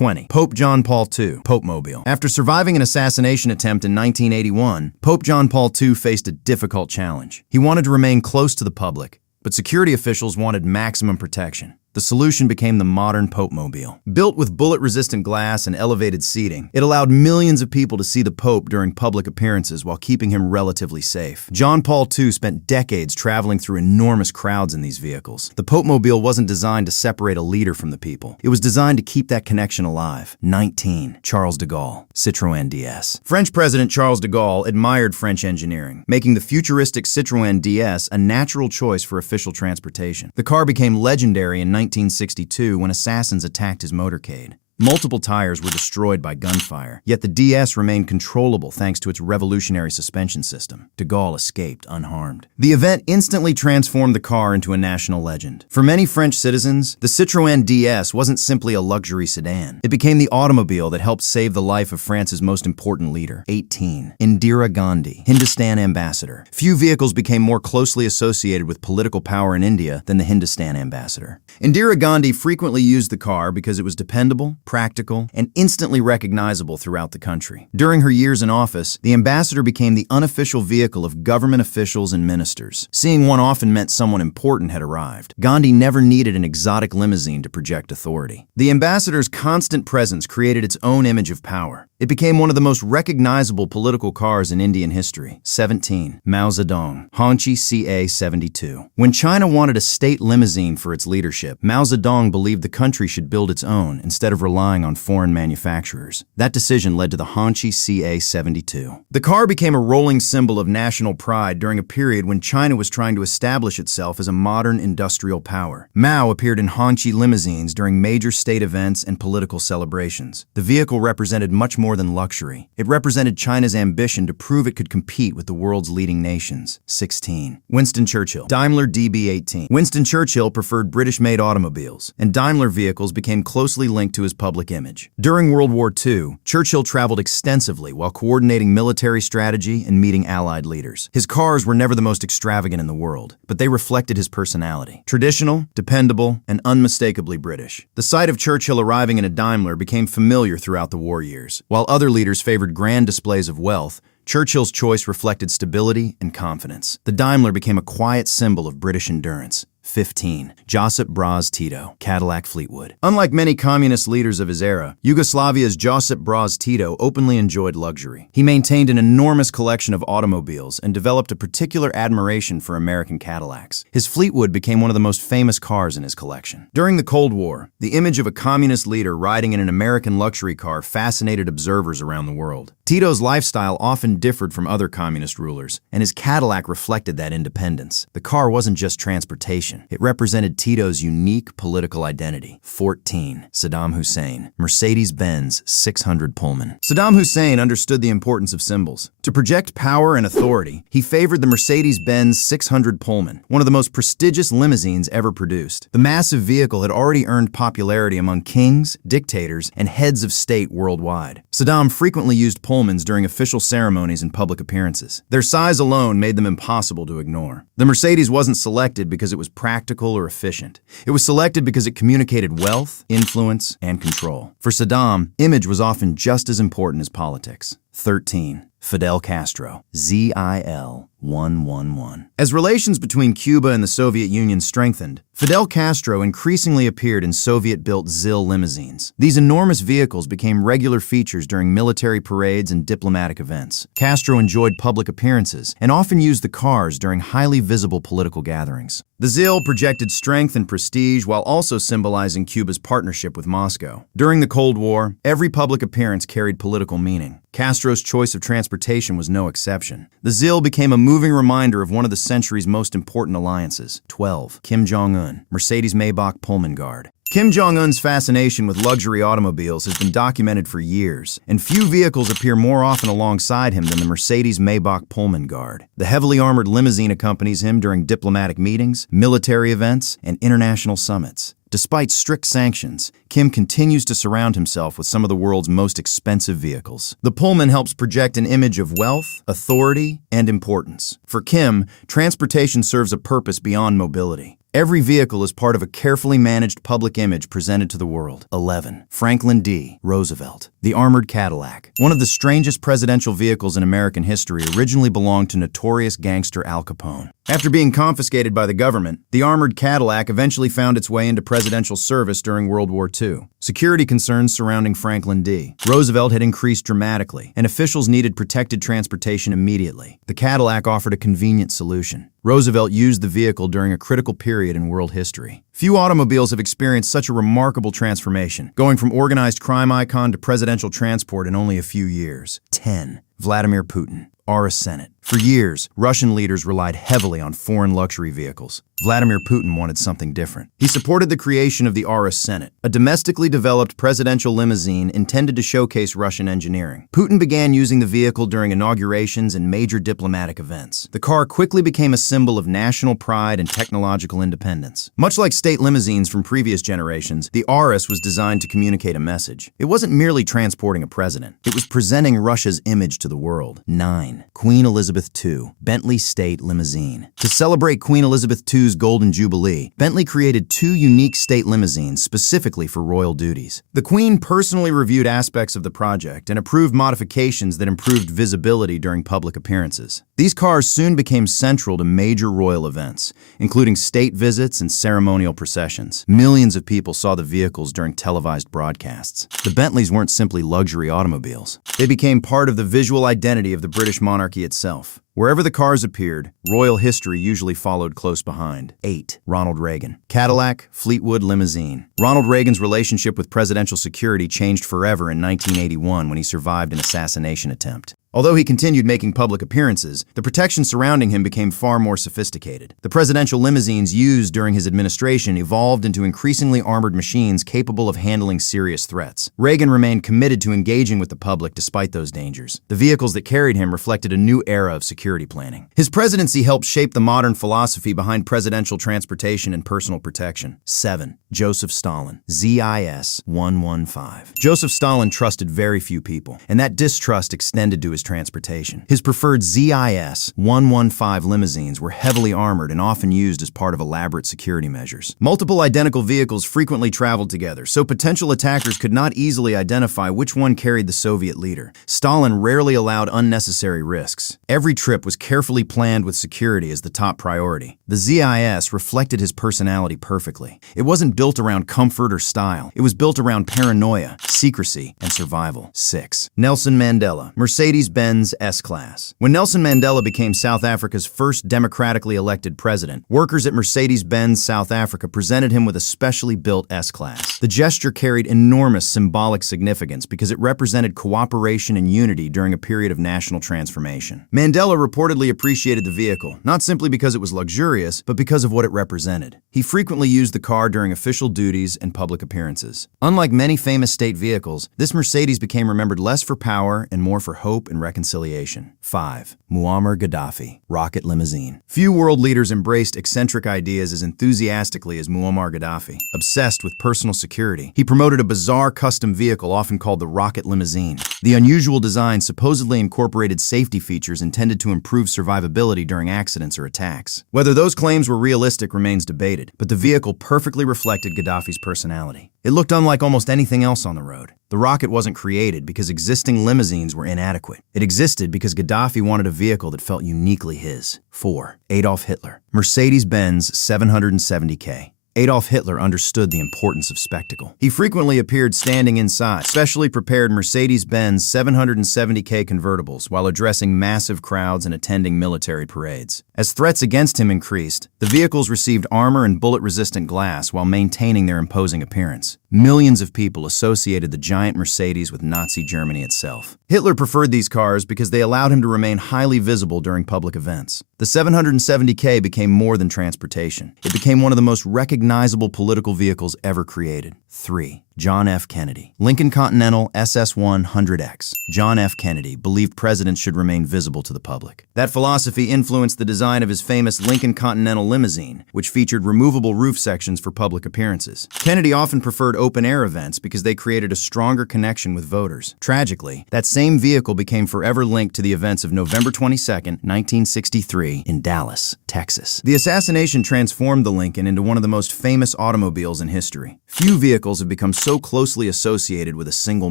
20. Pope John Paul II, Popemobile. After surviving an assassination attempt in 1981, Pope John Paul II faced a difficult challenge. He wanted to remain close to the public, but security officials wanted maximum protection. The solution became the modern Popemobile. Built with bullet-resistant glass and elevated seating, it allowed millions of people to see the Pope during public appearances while keeping him relatively safe. John Paul II spent decades traveling through enormous crowds in these vehicles. The Popemobile wasn't designed to separate a leader from the people. It was designed to keep that connection alive. 19. Charles de Gaulle, Citroën DS. French President Charles de Gaulle admired French engineering, making the futuristic Citroën DS a natural choice for official transportation. The car became legendary in 1962 when assassins attacked his motorcade. Multiple tires were destroyed by gunfire, yet the DS remained controllable thanks to its revolutionary suspension system. De Gaulle escaped unharmed. The event instantly transformed the car into a national legend. For many French citizens, the Citroën DS wasn't simply a luxury sedan. It became the automobile that helped save the life of France's most important leader. 18. Indira Gandhi, Hindustan Ambassador. Few vehicles became more closely associated with political power in India than the Hindustan Ambassador. Indira Gandhi frequently used the car because it was dependable, practical, and instantly recognizable throughout the country. During her years in office, the ambassador became the unofficial vehicle of government officials and ministers. Seeing one often meant someone important had arrived. Gandhi never needed an exotic limousine to project authority. The ambassador's constant presence created its own image of power. It became one of the most recognizable political cars in Indian history. 17. Mao Zedong, Hongqi CA72. When China wanted a state limousine for its leadership, Mao Zedong believed the country should build its own instead of relying on foreign manufacturers. That decision led to the Hongqi CA72. The car became a rolling symbol of national pride during a period when China was trying to establish itself as a modern industrial power. Mao appeared in Hongqi limousines during major state events and political celebrations. The vehicle represented much more than luxury. It represented China's ambition to prove it could compete with the world's leading nations. 16. Winston Churchill, Daimler DB18. Winston Churchill preferred British-made automobiles, and Daimler vehicles became closely linked to his public image. During World War II, Churchill traveled extensively while coordinating military strategy and meeting Allied leaders. His cars were never the most extravagant in the world, but they reflected his personality. Traditional, dependable, and unmistakably British. The sight of Churchill arriving in a Daimler became familiar throughout the war years. While other leaders favored grand displays of wealth, Churchill's choice reflected stability and confidence. The Daimler became a quiet symbol of British endurance. 15. Josip Broz Tito, Cadillac Fleetwood. Unlike many communist leaders of his era, Yugoslavia's Josip Broz Tito openly enjoyed luxury. He maintained an enormous collection of automobiles and developed a particular admiration for American Cadillacs. His Fleetwood became one of the most famous cars in his collection. During the Cold War, the image of a communist leader riding in an American luxury car fascinated observers around the world. Tito's lifestyle often differed from other communist rulers, and his Cadillac reflected that independence. The car wasn't just transportation. It represented Tito's unique political identity. 14. Saddam Hussein, Mercedes-Benz 600 Pullman. Saddam Hussein understood the importance of symbols. To project power and authority, he favored the Mercedes-Benz 600 Pullman, one of the most prestigious limousines ever produced. The massive vehicle had already earned popularity among kings, dictators, and heads of state worldwide. Saddam frequently used Pullmans during official ceremonies and public appearances. Their size alone made them impossible to ignore. The Mercedes wasn't selected because it was practical or efficient. It was selected because it communicated wealth, influence, and control. For Saddam, image was often just as important as politics. 13. Fidel Castro, ZIL-111. As relations between Cuba and the Soviet Union strengthened, Fidel Castro increasingly appeared in Soviet-built ZIL limousines. These enormous vehicles became regular features during military parades and diplomatic events. Castro enjoyed public appearances and often used the cars during highly visible political gatherings. The ZIL projected strength and prestige while also symbolizing Cuba's partnership with Moscow. During the Cold War, every public appearance carried political meaning. Castro's choice of transportation was no exception. The ZIL became a moving reminder of one of the century's most important alliances. 12. Kim Jong-un, Mercedes-Maybach Pullman Guard. Kim Jong-un's fascination with luxury automobiles has been documented for years, and few vehicles appear more often alongside him than the Mercedes-Maybach Pullman Guard. The heavily armored limousine accompanies him during diplomatic meetings, military events, and international summits. Despite strict sanctions, Kim continues to surround himself with some of the world's most expensive vehicles. The Pullman helps project an image of wealth, authority, and importance. For Kim, transportation serves a purpose beyond mobility. Every vehicle is part of a carefully managed public image presented to the world. 11. Franklin D. Roosevelt. The armored Cadillac. One of the strangest presidential vehicles in American history, originally belonged to notorious gangster Al Capone. After being confiscated by the government, the armored Cadillac eventually found its way into presidential service during World War II. Security concerns surrounding Franklin D. Roosevelt had increased dramatically, and officials needed protected transportation immediately. The Cadillac offered a convenient solution. Roosevelt used the vehicle during a critical period in world history. Few automobiles have experienced such a remarkable transformation, going from organized crime icon to presidential transport in only a few years. 10. Vladimir Putin. Aurus Senat. For years, Russian leaders relied heavily on foreign luxury vehicles. Vladimir Putin wanted something different. He supported the creation of the Aurus Senat, a domestically developed presidential limousine intended to showcase Russian engineering. Putin began using the vehicle during inaugurations and major diplomatic events. The car quickly became a symbol of national pride and technological independence. Much like state limousines from previous generations, the Aurus was designed to communicate a message. It wasn't merely transporting a president. It was presenting Russia's image to the world. 9. Queen Elizabeth II. Bentley State Limousine. To celebrate Queen Elizabeth II's Golden Jubilee, Bentley created 2 unique state limousines specifically for royal duties. The Queen personally reviewed aspects of the project and approved modifications that improved visibility during public appearances. These cars soon became central to major royal events, including state visits and ceremonial processions. Millions of people saw the vehicles during televised broadcasts. The Bentleys weren't simply luxury automobiles. They became part of the visual identity of the British monarchy itself. Wherever the cars appeared, royal history usually followed close behind. 8. Ronald Reagan. Cadillac Fleetwood Limousine. Ronald Reagan's relationship with presidential security changed forever in 1981 when he survived an assassination attempt. Although he continued making public appearances, the protection surrounding him became far more sophisticated. The presidential limousines used during his administration evolved into increasingly armored machines capable of handling serious threats. Reagan remained committed to engaging with the public despite those dangers. The vehicles that carried him reflected a new era of security planning. His presidency helped shape the modern philosophy behind presidential transportation and personal protection. 7. Joseph Stalin. ZIS 115. Joseph Stalin trusted very few people, and that distrust extended to his transportation. His preferred ZIS 115 limousines were heavily armored and often used as part of elaborate security measures. Multiple identical vehicles frequently traveled together, so potential attackers could not easily identify which one carried the Soviet leader. Stalin rarely allowed unnecessary risks. Every trip was carefully planned with security as the top priority. The ZIS reflected his personality perfectly. It wasn't built around comfort or style. It was built around paranoia, secrecy, and survival. 6. Nelson Mandela. Mercedes-Benz S-Class. When Nelson Mandela became South Africa's first democratically elected president, workers at Mercedes-Benz South Africa presented him with a specially built S-Class. The gesture carried enormous symbolic significance because it represented cooperation and unity during a period of national transformation. Mandela reportedly appreciated the vehicle, not simply because it was luxurious, but because of what it represented. He frequently used the car during official duties and public appearances. Unlike many famous state vehicles, this Mercedes became remembered less for power and more for hope and reconciliation. 5. Muammar Gaddafi. Rocket Limousine. Few world leaders embraced eccentric ideas as enthusiastically as Muammar Gaddafi. Obsessed with personal security, he promoted a bizarre custom vehicle often called the Rocket Limousine. The unusual design supposedly incorporated safety features intended to improve survivability during accidents or attacks. Whether those claims were realistic remains debated, but the vehicle perfectly reflected Gaddafi's personality. It looked unlike almost anything else on the road. The Rocket wasn't created because existing limousines were inadequate. It existed because Gaddafi wanted a vehicle that felt uniquely his. 4. Adolf Hitler. Mercedes-Benz 770K. Adolf Hitler understood the importance of spectacle. He frequently appeared standing inside specially prepared Mercedes-Benz 770K convertibles while addressing massive crowds and attending military parades. As threats against him increased, the vehicles received armor and bullet-resistant glass while maintaining their imposing appearance. Millions of people associated the giant Mercedes with Nazi Germany itself. Hitler preferred these cars because they allowed him to remain highly visible during public events. The 770K became more than transportation. It became one of the most recognizable political vehicles ever created. 3. John F. Kennedy. Lincoln Continental SS100X. John F. Kennedy believed presidents should remain visible to the public. That philosophy influenced the design of his famous Lincoln Continental limousine, which featured removable roof sections for public appearances. Kennedy often preferred open-air events because they created a stronger connection with voters. Tragically, that same vehicle became forever linked to the events of November 22, 1963, in Dallas, Texas. The assassination transformed the Lincoln into one of the most famous automobiles in history. Few vehicles have become so closely associated with a single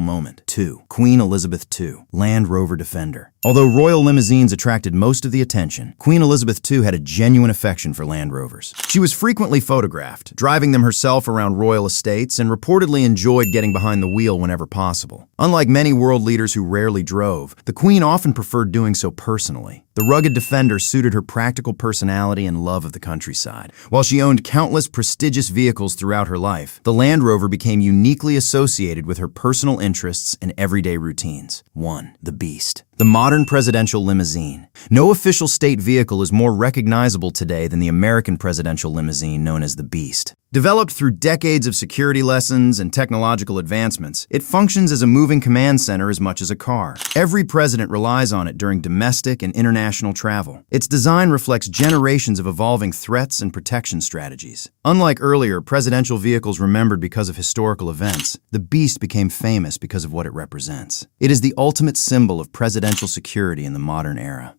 moment. 2. Queen Elizabeth II. Land Rover Defender. Although royal limousines attracted most of the attention, Queen Elizabeth II had a genuine affection for Land Rovers. She was frequently photographed, driving them herself around royal estates, and reportedly enjoyed getting behind the wheel whenever possible. Unlike many world leaders who rarely drove, the Queen often preferred doing so personally. The rugged Defender suited her practical personality and love of the countryside. While she owned countless prestigious vehicles throughout her life, the Land Rover became uniquely associated with her personal interests and everyday routines. 1. The Beast. The modern presidential limousine. No official state vehicle is more recognizable today than the American presidential limousine known as the Beast. Developed through decades of security lessons and technological advancements, it functions as a moving command center as much as a car. Every president relies on it during domestic and international travel. Its design reflects generations of evolving threats and protection strategies. Unlike earlier presidential vehicles remembered because of historical events, the Beast became famous because of what it represents. It is the ultimate symbol of presidential security in the modern era.